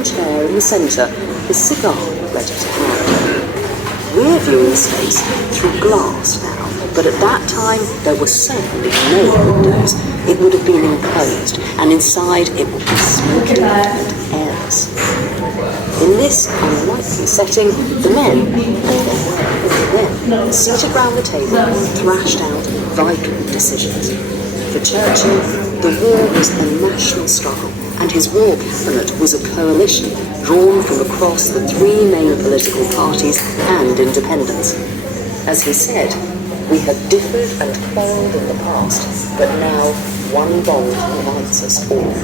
wooden chair in the centre, his cigar ready to hand. We're viewing space through glass now, but at that time there were certainly no windows. It would have been enclosed, and inside it would be smoky and airless. In this unlikely setting, the men, seated round the table, thrashed out vital decisions. For Churchill, the war was a national struggle, and his war cabinet was a coalition drawn from across the three main political parties and independents. As he said, "We have differed and quarrelled in the past, but now one bond unites us all."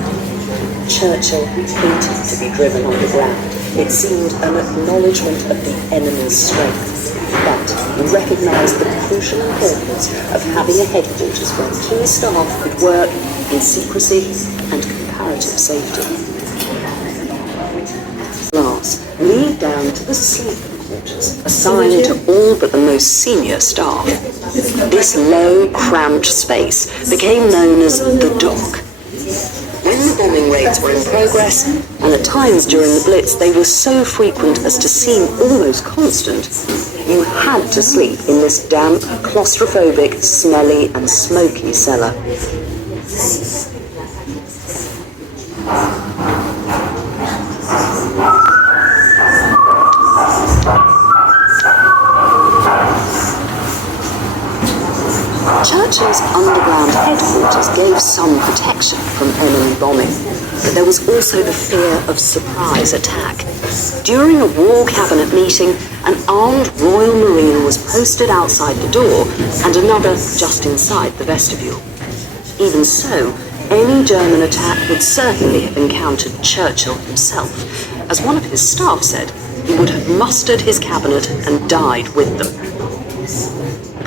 Churchill hated to be driven underground. It seemed an acknowledgement of the enemy's strength, but he recognised the crucial importance of having a headquarters where key staff could work in secrecy and comparative safety. Glass lead down to the sleeping quarters, assigned to all but the most senior staff. This low, cramped space became known as the dock. When the bombing raids were in progress, and at times during the Blitz they were so frequent as to seem almost constant, you had to sleep in this damp, claustrophobic, smelly and smoky cellar. Churchill's underground headquarters gave some protection from enemy bombing, but there was also the fear of surprise attack. During a war cabinet meeting, an armed Royal Marine was posted outside the door and another just inside the vestibule. Even so, any German attack would certainly have encountered Churchill himself. As one of his staff said, he would have mustered his cabinet and died with them.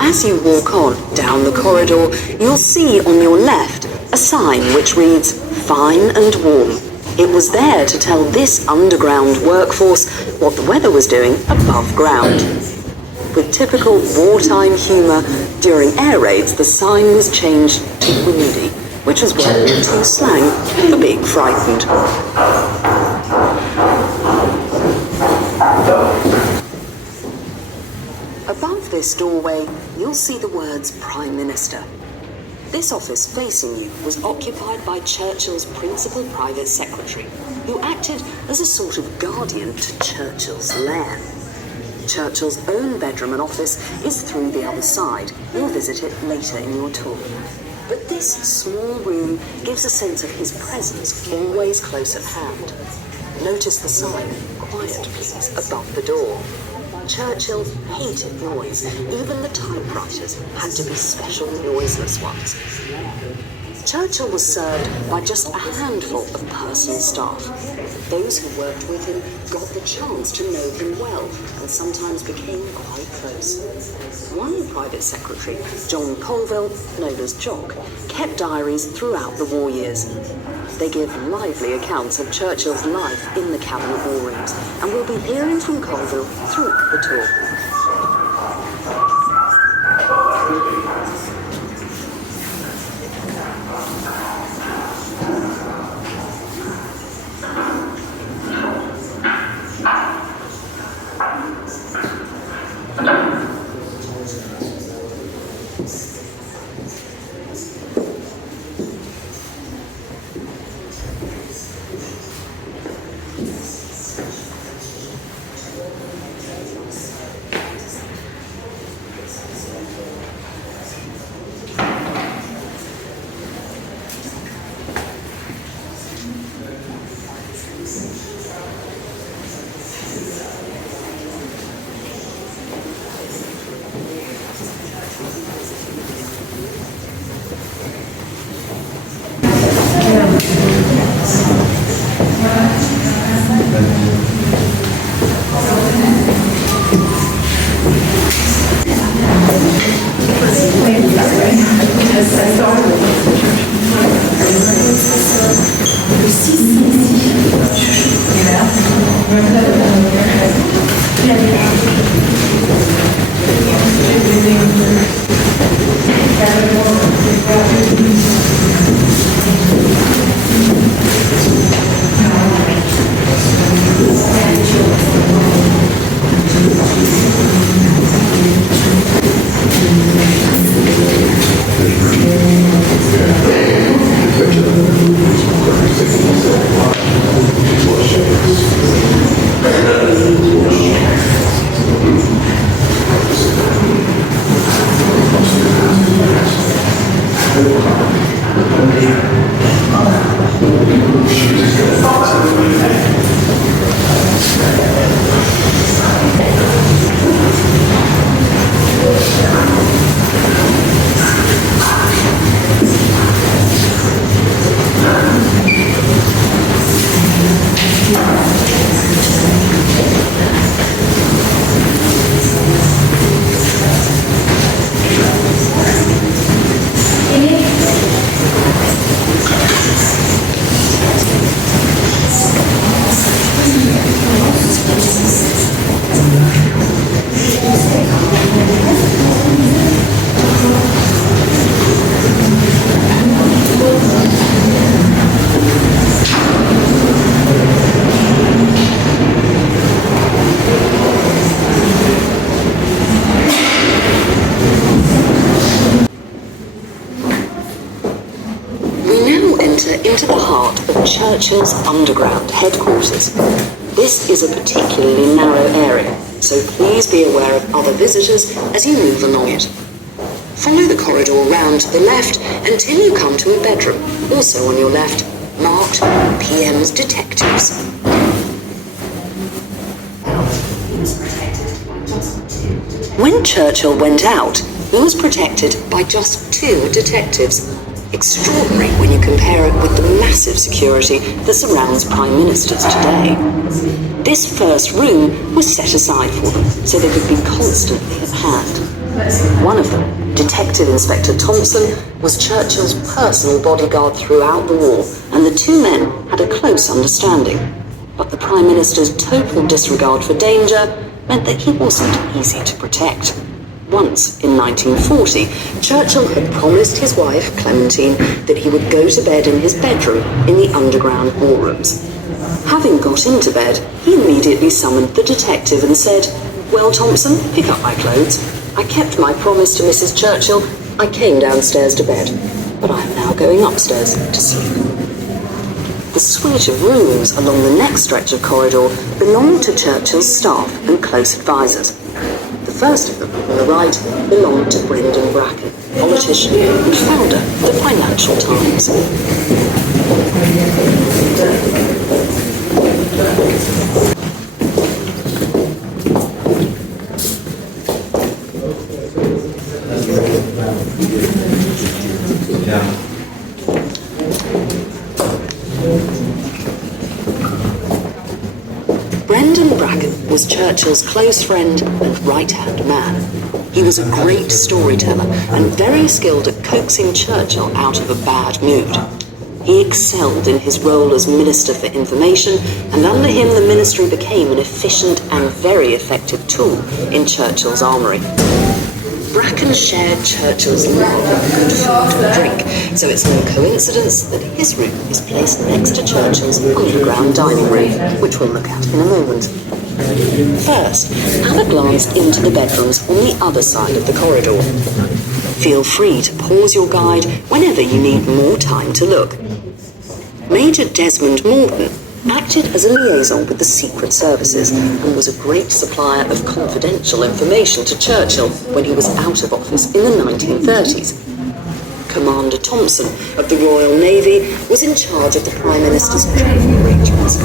As you walk on down the corridor, you'll see on your left a sign which reads, "Fine and warm." It was there to tell this underground workforce what the weather was doing above ground. With typical wartime humour, during air raids the sign was changed to windy, which was World War II slang for being frightened. Above this doorway, you'll see the words Prime Minister. This office facing you was occupied by Churchill's principal private secretary, who acted as a sort of guardian to Churchill's lair. Churchill's own bedroom and office is through the other side. You'll visit it later in your tour. But this small room gives a sense of his presence always close at hand. Notice the sign, "Quiet please," above the door. Churchill hated noise. Even the typewriters had to be special noiseless ones. Churchill was served by just a handful of personal staff. Those who worked with him got the chance to know him well and sometimes became quite close. One private secretary, John Colville, known as Jock, kept diaries throughout the war years. They give lively accounts of Churchill's life in the cabinet war rooms, and we'll be hearing from Colville throughout the tour. Into the heart of Churchill's underground headquarters. This is a particularly narrow area, so please be aware of other visitors as you move along it. Follow the corridor round to the left until you come to a bedroom, also on your left, marked PM's Detectives. When Churchill went out, he was protected by just 2 detectives. Extraordinary when you compare it with the massive security that surrounds Prime Ministers today. This first room was set aside for them, so they could be constantly at hand. One of them, Detective Inspector Thompson, was Churchill's personal bodyguard throughout the war, and the 2 men had a close understanding. But the Prime Minister's total disregard for danger meant that he wasn't easy to protect. Once, in 1940, Churchill had promised his wife, Clementine, that he would go to bed in his bedroom in the underground ballrooms. Having got into bed, he immediately summoned the detective and said, "Well, Thompson, pick up my clothes. I kept my promise to Mrs. Churchill. I came downstairs to bed, but I am now going upstairs to sleep." The suite of rooms along the next stretch of corridor belonged to Churchill's staff and close advisors. The first of them, on the right, belonged to Brendan Bracken, politician and founder of the Financial Times. Brendan Bracken was Churchill's close friend and right-hand man. He was a great storyteller and very skilled at coaxing Churchill out of a bad mood. He excelled in his role as Minister for Information, and under him the ministry became an efficient and very effective tool in Churchill's armoury. Bracken shared Churchill's love of good food and drink, so it's no coincidence that his room is placed next to Churchill's underground dining room, which we'll look at in a moment. First, have a glance into the bedrooms on the other side of the corridor. Feel free to pause your guide whenever you need more time to look. Major Desmond Morton acted as a liaison with the Secret Services and was a great supplier of confidential information to Churchill when he was out of office in the 1930s. Commander Thompson of the Royal Navy was in charge of the Prime Minister's travel arrangements.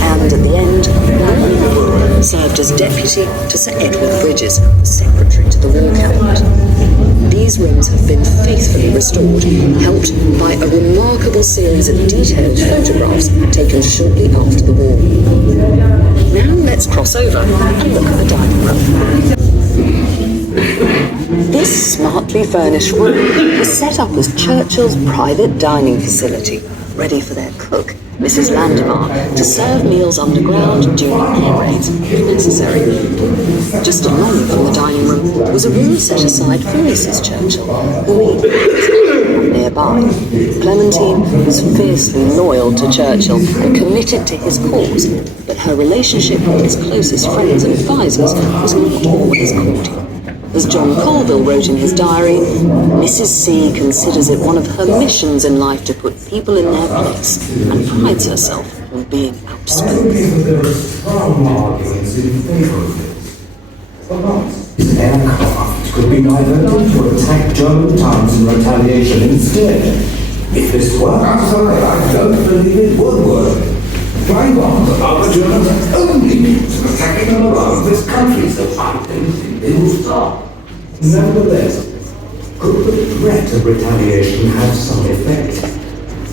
And at the end, Norman served as deputy to Sir Edward Bridges, the secretary to the War Cabinet. These rooms have been faithfully restored, helped by a remarkable series of detailed photographs taken shortly after the war. Now let's cross over and look at the dining room. This smartly furnished room was set up as Churchill's private dining facility, ready for their cook, Mrs. Landemar, to serve meals underground during air raids if necessary. Just along from the dining room was a room set aside for Mrs. Churchill, who ate nearby. Clementine was fiercely loyal to Churchill and committed to his cause, but her relationship with his closest friends and advisors was not always cordial. As John Colville wrote in his diary, Mrs. C considers it one of her missions in life to put people in their place and prides herself on being outspoken. This aircraft could be diverted to attack German towns in retaliation instead. If this were, I'm sorry, I don't believe it would work. Why not? Our Germans are only means of attacking them around this country, so I don't think they will stop. Nevertheless, could the threat of retaliation have some effect?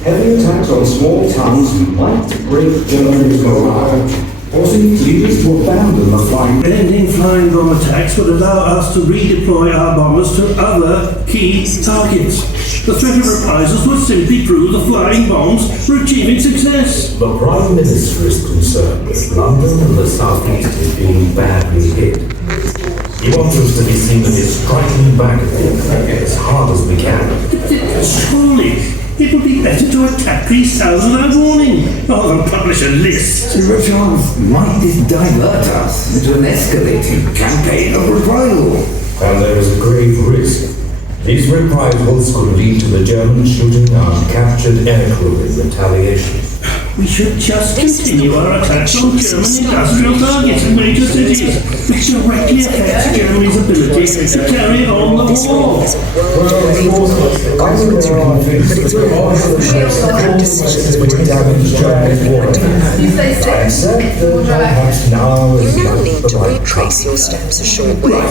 Heavy attacks on small towns might break Germany's morale, forcing leaders to abandon the flying. Ending flying bomb attacks would allow us to redeploy our bombers to other key targets. The threat of reprisals would simply prove the flying bombs were achieving success. The Prime Minister is concerned that London and the South East is being badly hit. He wants us to be seen as striking back at them as hard as we can. Surely, it would be better to attack these towns without warning, rather than publish a list. Sir Charles, might this divert us into an escalating campaign of reprisal? And there is a grave risk. These reprisals could lead to the Germans shooting our captured aircrew in retaliation. We should just continue our attacks on German industrial targets in major cities, which directly affects Germany's ability to carry on the war. You now need to retrace your steps a short way.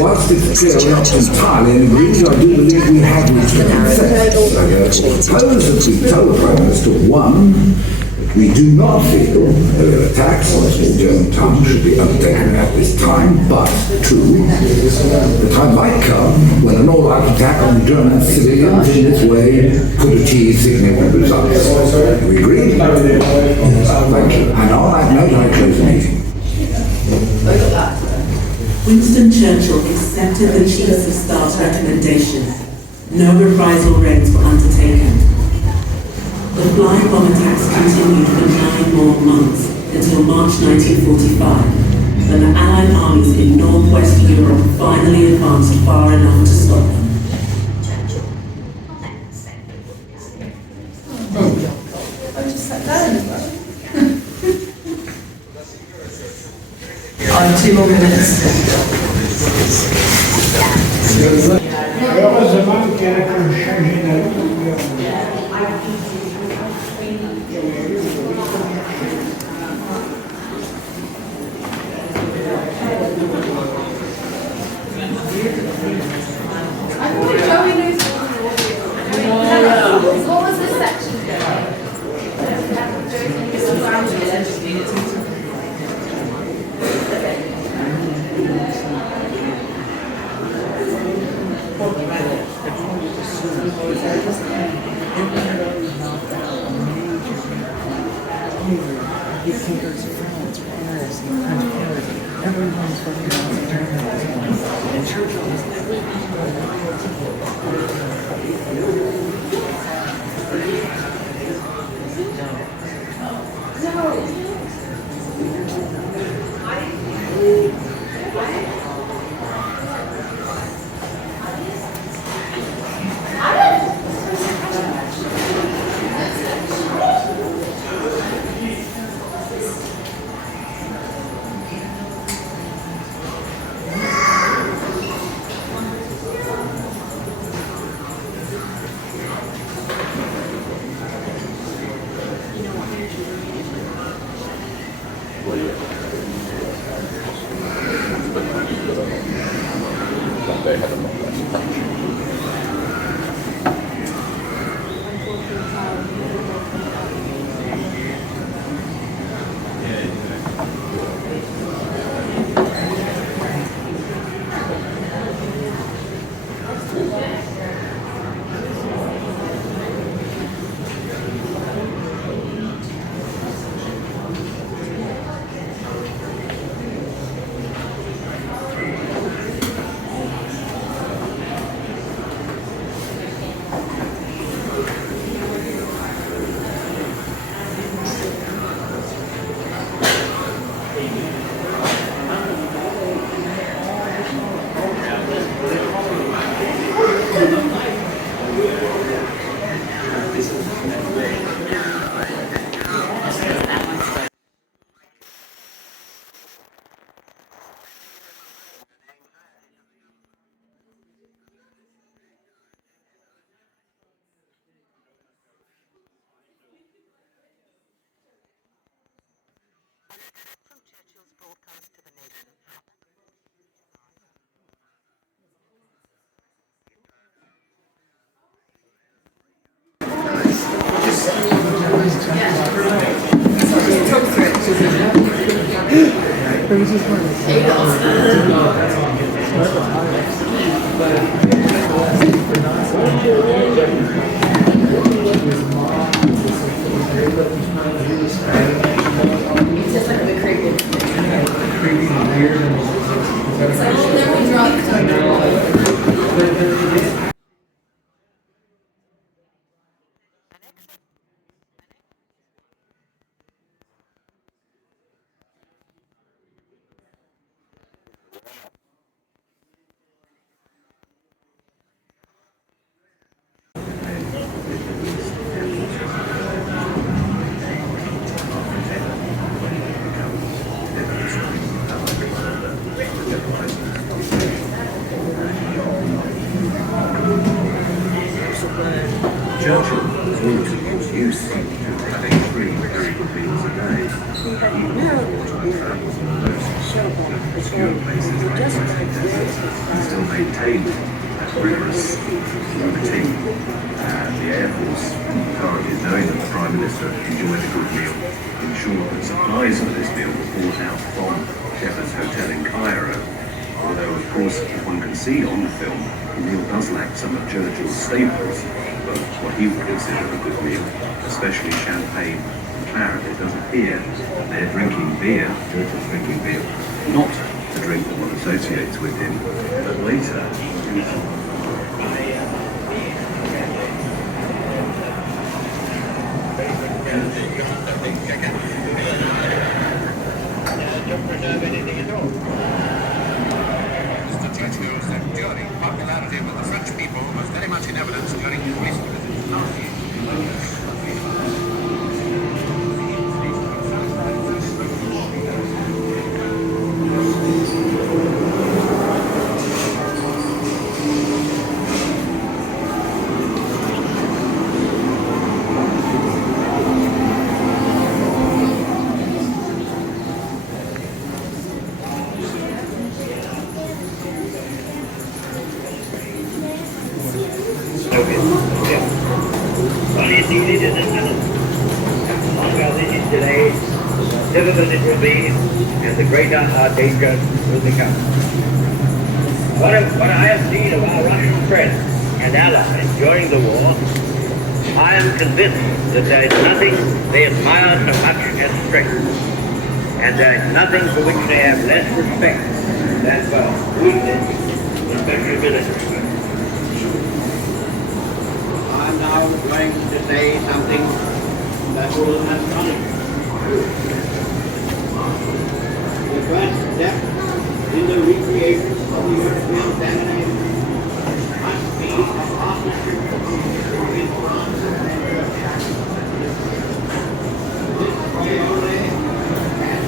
Whilst it's clear not entirely in agreement, I do believe we have reached a consensus. I propose that we tell the Prime Minister, one, we do not feel that attacks on small German towns should be undertaken at this time, but two, the time might come when an all-out attack on German civilians in this way could achieve significant results. Do we agree? Thank you. And on that note, I close the meeting. Winston Churchill accepted the Chiefs of Staff's recommendation. No reprisal raids were undertaken. The flying bomb attacks continued for 9 more months until March 1945, when the Allied armies in northwest Europe finally advanced far enough to stop them. I just sat down. I have 2 more minutes. Heureusement qu'il y en a qui ont changé d'avis. What was this section? Everyone's fucking out and Churchill It was just one of It's just like a bit creepy. It's like, oh, then we dropped. Churchill was always used to having 3 very good meals a day. He still maintained that rigorous routine. The Air Force, currently knowing that the Prime Minister enjoyed a good meal, ensured that supplies for this meal were brought out from Shepherd's Hotel in Cairo. Although, of course, as one can see on the film, the meal does lack some of Churchill's staples, but what he would consider a good meal, especially champagne and claret, it does appear that they're drinking beer, Churchill's drinking beer, not the drink that one associates with him, but later. Mr. Churchill's enduring popularity with the French people was very much in evidence during his recent visit to Normandy. Well, indeed it is a challenge. The longer this is delayed, the difficult it will be, and the greater our danger will become. What I have seen of our Russian friends and allies during the war, I am convinced that there is nothing they admire so much as strength, and there is nothing for which they have less respect than for weakness, especially military. I'm now going to say something that will astonish you. The first step in the recreation of the European family must be a partnership between France and Germany. This priority and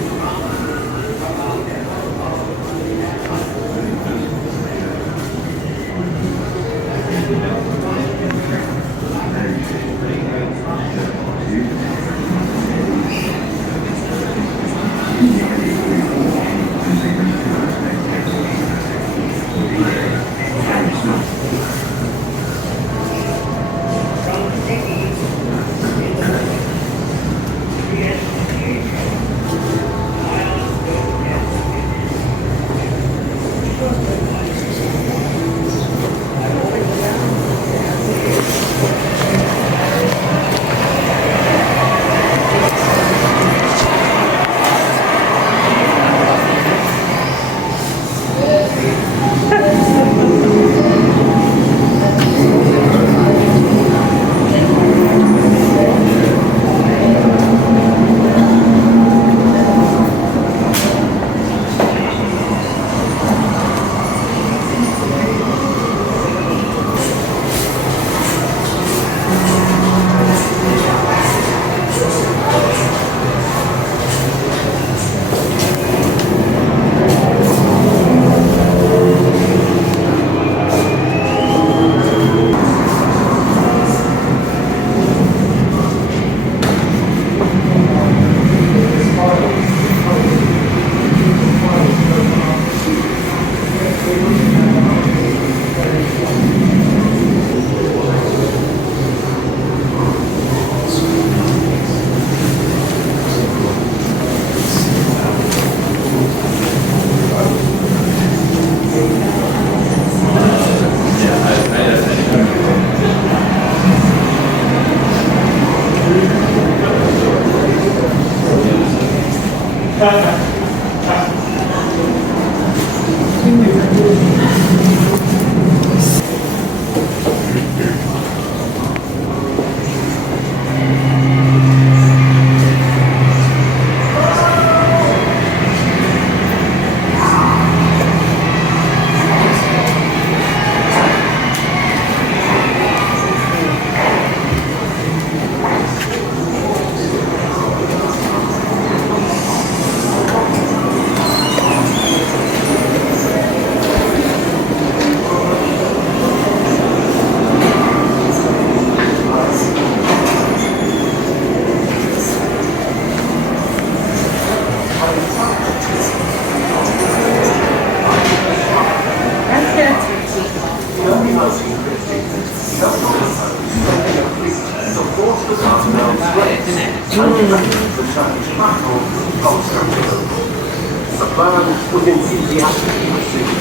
The plan was enthusiastically received.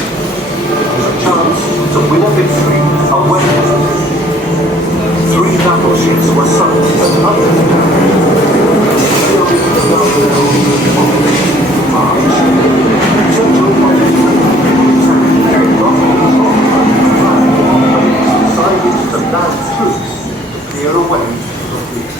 A chance to win a victory away. 3 battleships were sunk and Churchill decided to land troops to clear away the fleet.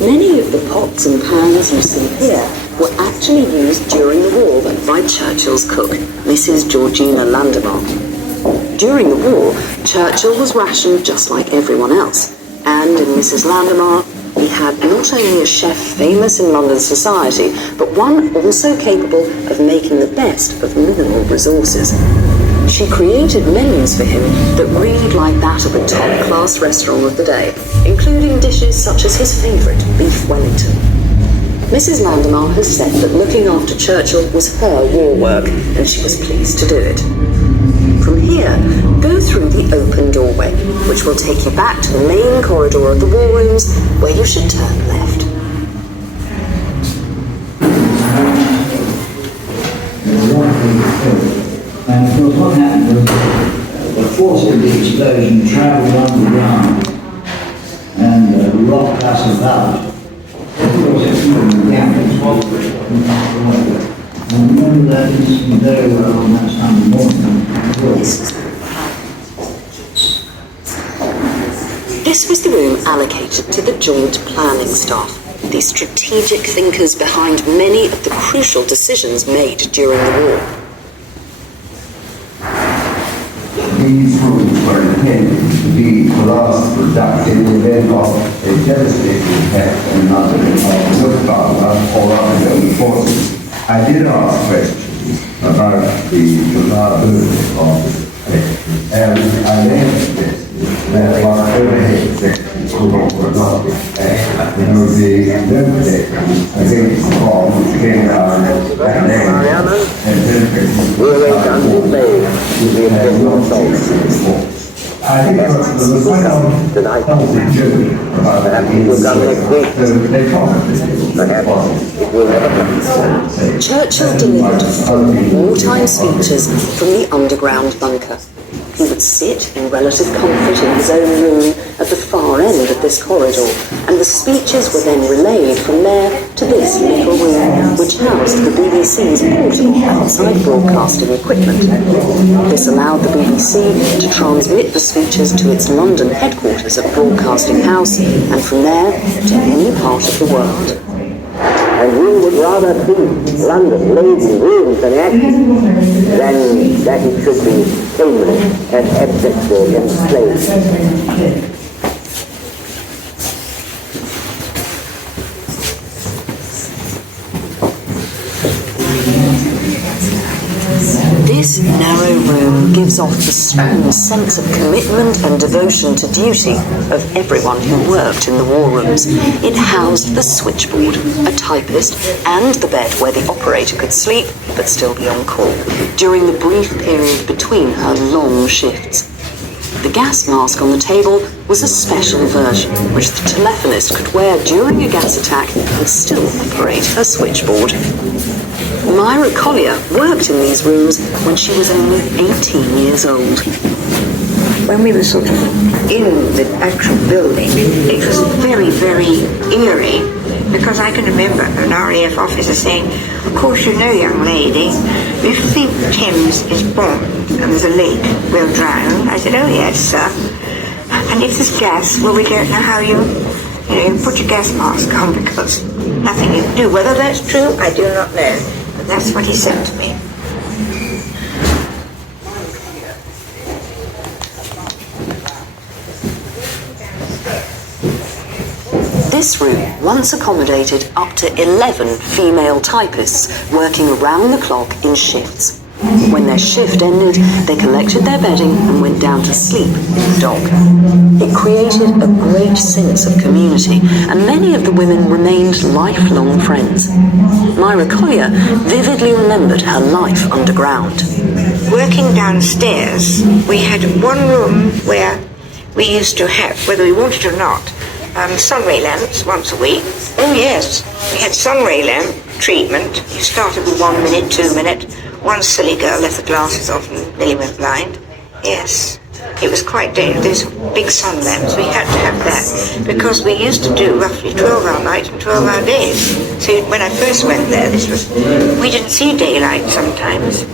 Many of the pots and pans you see here were actually used during the war by Churchill's cook, Mrs. Georgina Landemar. During the war, Churchill was rationed just like everyone else, and in Mrs. Landemar, he had not only a chef famous in London society, but one also capable of making the best of minimal resources. She created menus for him that read like that of a top-class restaurant of the day, including dishes such as his favourite beef Wellington. Mrs. Landemar has said that looking after Churchill was her war work, and she was pleased to do it. From here, go through the open doorway, which will take you back to the main corridor of the war rooms, where you should turn left. And of course what happened was the force of the explosion travelled underground and rocked us about. Of course it's not in the gambles. I remember that incident very well on that Sunday morning. This was the room allocated to the Joint Planning Staff, the strategic thinkers behind many of the crucial decisions made during the war. These rooms were intended to be the last productive event of a devastating attack on London of Luftwaffe or other forces. I did ask questions about the reliability of the attack, and I then suggested that while overhead sections could not be attacked, there would be no protection against the bomb which came down and I think there was quite a healthy joke about that. Churchill delivered full wartime speeches from the underground bunker. He would sit in relative comfort in his own room at the far end of this corridor, and the speeches were then relayed from there to this little room, which housed the BBC's portable outside broadcasting equipment. This allowed the BBC to transmit the speeches to its London headquarters at Broadcasting House, and from there to any part of the world. And you would rather see London laid in ruins and ashes than that it should be aimless and abjectly enslaved. This narrow room gives off the strong sense of commitment and devotion to duty of everyone who worked in the war rooms. It housed the switchboard, a typist, and the bed where the operator could sleep but still be on call during the brief period between her long shifts. The gas mask on the table was a special version which the telephonist could wear during a gas attack and still operate her switchboard. Myra Collier worked in these rooms when she was only 18 years old. When we were sort of in the actual building, it was very, very eerie, because I can remember an RAF officer saying, "Of course you know, young lady, if the Thames is bombed and there's a lake, we'll drown." I said, "Oh yes, sir. And if there's gas, well, we don't know how you put your gas mask on, because nothing you can do." Whether that's true, I do not know. But that's what he said to me. This room once accommodated up to 11 female typists working around the clock in shifts. When their shift ended, they collected their bedding and went down to sleep in the dock. It created a great sense of community, and many of the women remained lifelong friends. Myra Collier vividly remembered her life underground. Working downstairs, we had one room where we used to have, whether we wanted or not, sunray lamps once a week. Oh yes, we had sunray lamp treatment. You started with 1 minute, 2 minute. One silly girl left the glasses off and nearly went blind. Yes, it was quite dangerous. Those big sun lamps, we had to have that, because we used to do roughly 12-hour nights and 12-hour days. So when I first went there, we didn't see daylight sometimes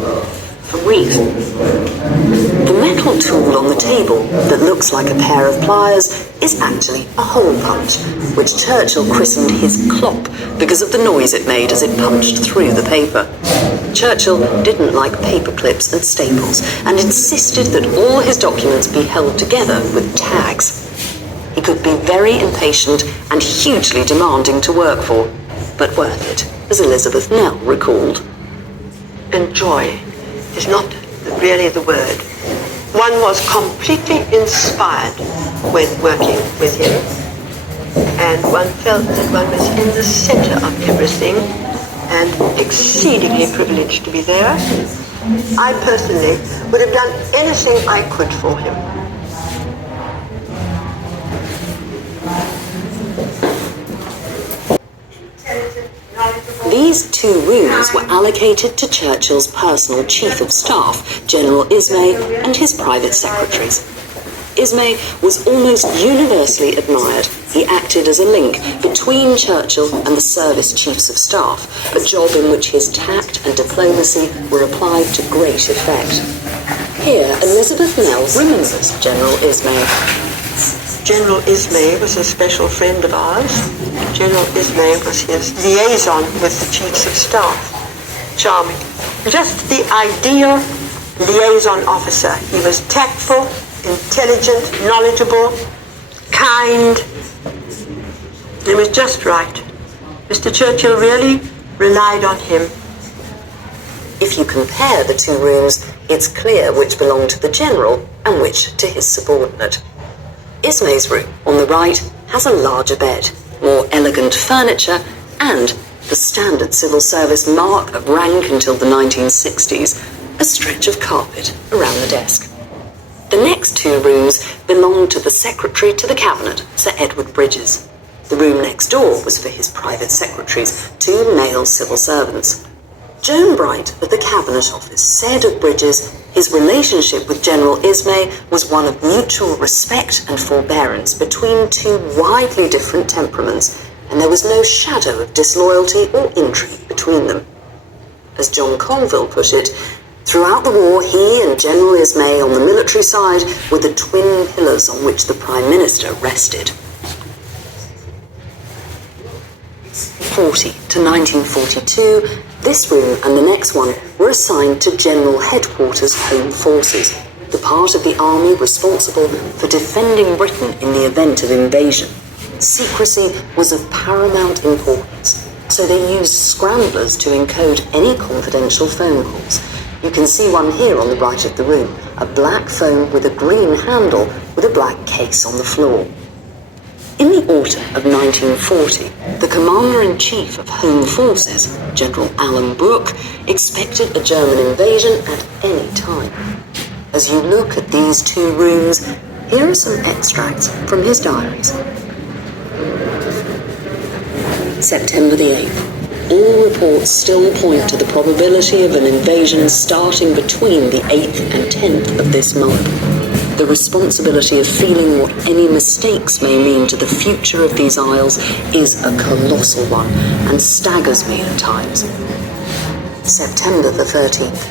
for weeks. The metal tool on the table that looks like a pair of pliers is actually a hole punch, which Churchill christened his clop because of the noise it made as it punched through the paper. Churchill didn't like paper clips and staples and insisted that all his documents be held together with tags. He could be very impatient and hugely demanding to work for, but worth it, as Elizabeth Nell recalled. Enjoy is not really the word. One was completely inspired when working with him, and one felt that one was in the center of everything and exceedingly privileged to be there. I personally would have done anything I could for him. These two rooms were allocated to Churchill's personal chief of staff, General Ismay, and his private secretaries. Ismay was almost universally admired. He acted as a link between Churchill and the service chiefs of staff, a job in which his tact and diplomacy were applied to great effect. Here, Elizabeth Nell remembers General Ismay. General Ismay was a special friend of ours. General Ismay was his liaison with the chiefs of staff. Charming. Just the ideal liaison officer. He was tactful, intelligent, knowledgeable, kind. It was just right. Mr. Churchill really relied on him. If you compare the two rooms, it's clear which belonged to the general and which to his subordinate. Ismay's room, on the right, has a larger bed, more elegant furniture, and the standard civil service mark of rank until the 1960s, a stretch of carpet around the desk. The next two rooms belonged to the Secretary to the Cabinet, Sir Edward Bridges. The room next door was for his private secretaries, two male civil servants. Joan Bright of the Cabinet Office said of Bridges, his relationship with General Ismay was one of mutual respect and forbearance between two widely different temperaments, and there was no shadow of disloyalty or intrigue between them. As John Colville put it, throughout the war, he and General Ismay on the military side were the twin pillars on which the Prime Minister rested. 1940 to 1942, this room and the next one were assigned to General Headquarters Home Forces, the part of the army responsible for defending Britain in the event of invasion. Secrecy was of paramount importance, so they used scramblers to encode any confidential phone calls. You can see one here on the right of the room, a black phone with a green handle with a black case on the floor. In the autumn of 1940, the Commander-in-Chief of Home Forces, General Alan Brooke, expected a German invasion at any time. As you look at these two rooms, here are some extracts from his diaries. September the 8th. All reports still point to the probability of an invasion starting between the 8th and 10th of this month. The responsibility of feeling what any mistakes may mean to the future of these isles is a colossal one and staggers me at times. September the 13th.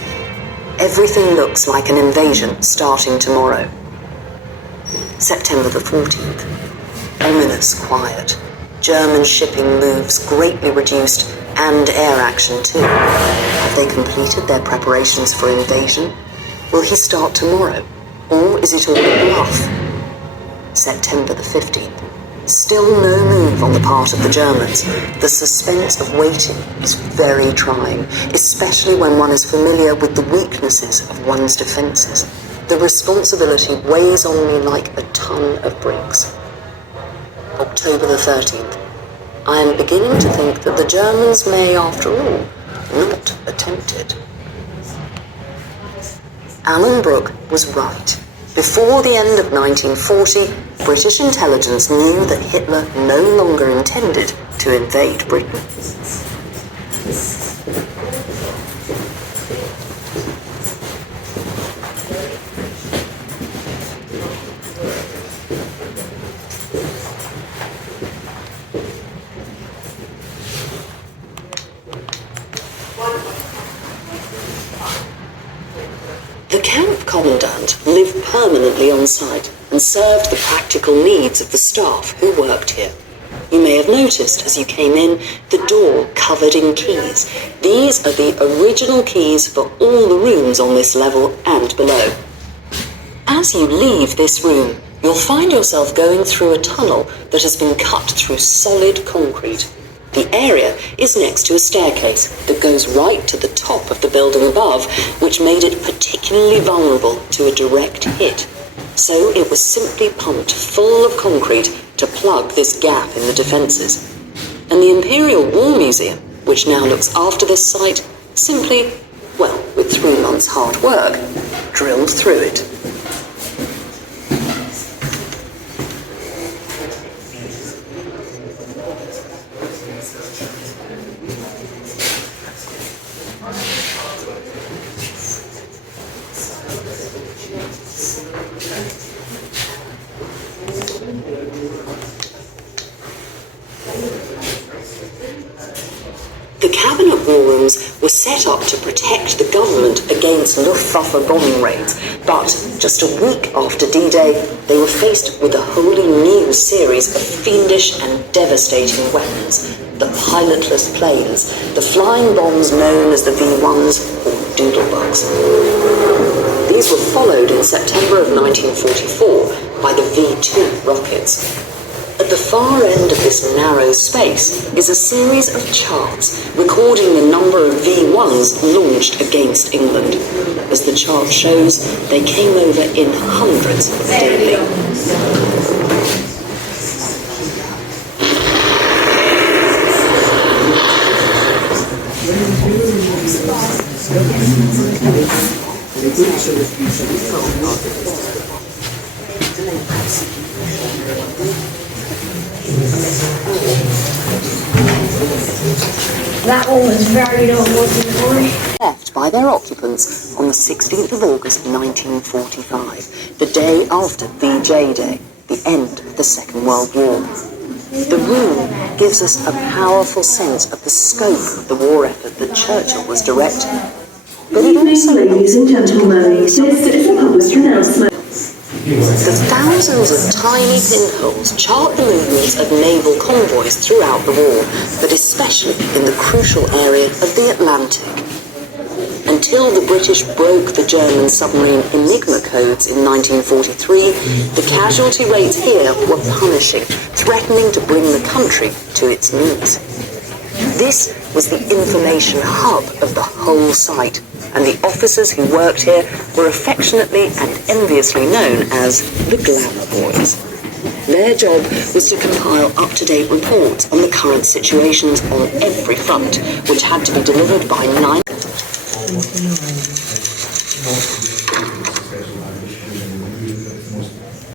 Everything looks like an invasion starting tomorrow. September the 14th. Ominous quiet. German shipping moves greatly reduced and air action too. Have they completed their preparations for invasion? Will he start tomorrow? Or is it all a bluff? September the 15th. Still no move on the part of the Germans. The suspense of waiting is very trying, especially when one is familiar with the weaknesses of one's defences. The responsibility weighs on me like a ton of bricks. October the 13th. I am beginning to think that the Germans may, after all, not attempt it. Alan Brooke was right. Before the end of 1940, British intelligence knew that Hitler no longer intended to invade Britain. The camp commandant lived permanently on site and served the practical needs of the staff who worked here. You may have noticed as you came in the door covered in keys. These are the original keys for all the rooms on this level and below. As you leave this room, you'll find yourself going through a tunnel that has been cut through solid concrete. The area is next to a staircase that goes right to the top of the building above, which made it particularly vulnerable to a direct hit. So it was simply pumped full of concrete to plug this gap in the defences. And the Imperial War Museum, which now looks after this site, simply, well, with 3 months' hard work, drilled through it. The cabinet war rooms were set up to protect the government against Luftwaffe bombing raids, but just a week after D-Day, they were faced with a wholly new series of fiendish and devastating weapons. The pilotless planes, the flying bombs known as the V-1s or doodlebugs. These were followed in September of 1944 by the V-2 rockets. At the far end of this narrow space is a series of charts recording the number of V-1s launched against England. As the chart shows, they came over in hundreds daily. That one was buried over the left by their occupants on the 16th of August 1945, the day after VJ Day, the end of the Second World War. The room gives us a powerful sense of the scope of the war effort that Churchill was directing. But it also, ladies and gentlemen, this is a public announcement. The thousands of tiny pinholes chart the movements of naval convoys throughout the war, but especially in the crucial area of the Atlantic. Until the British broke the German submarine Enigma codes in 1943, the casualty rates here were punishing, threatening to bring the country to its knees. This was the information hub of the whole site, and the officers who worked here were affectionately and enviously known as the Glamour Boys. Their job was to compile up-to-date reports on the current situations on every front, which had to be delivered by 9.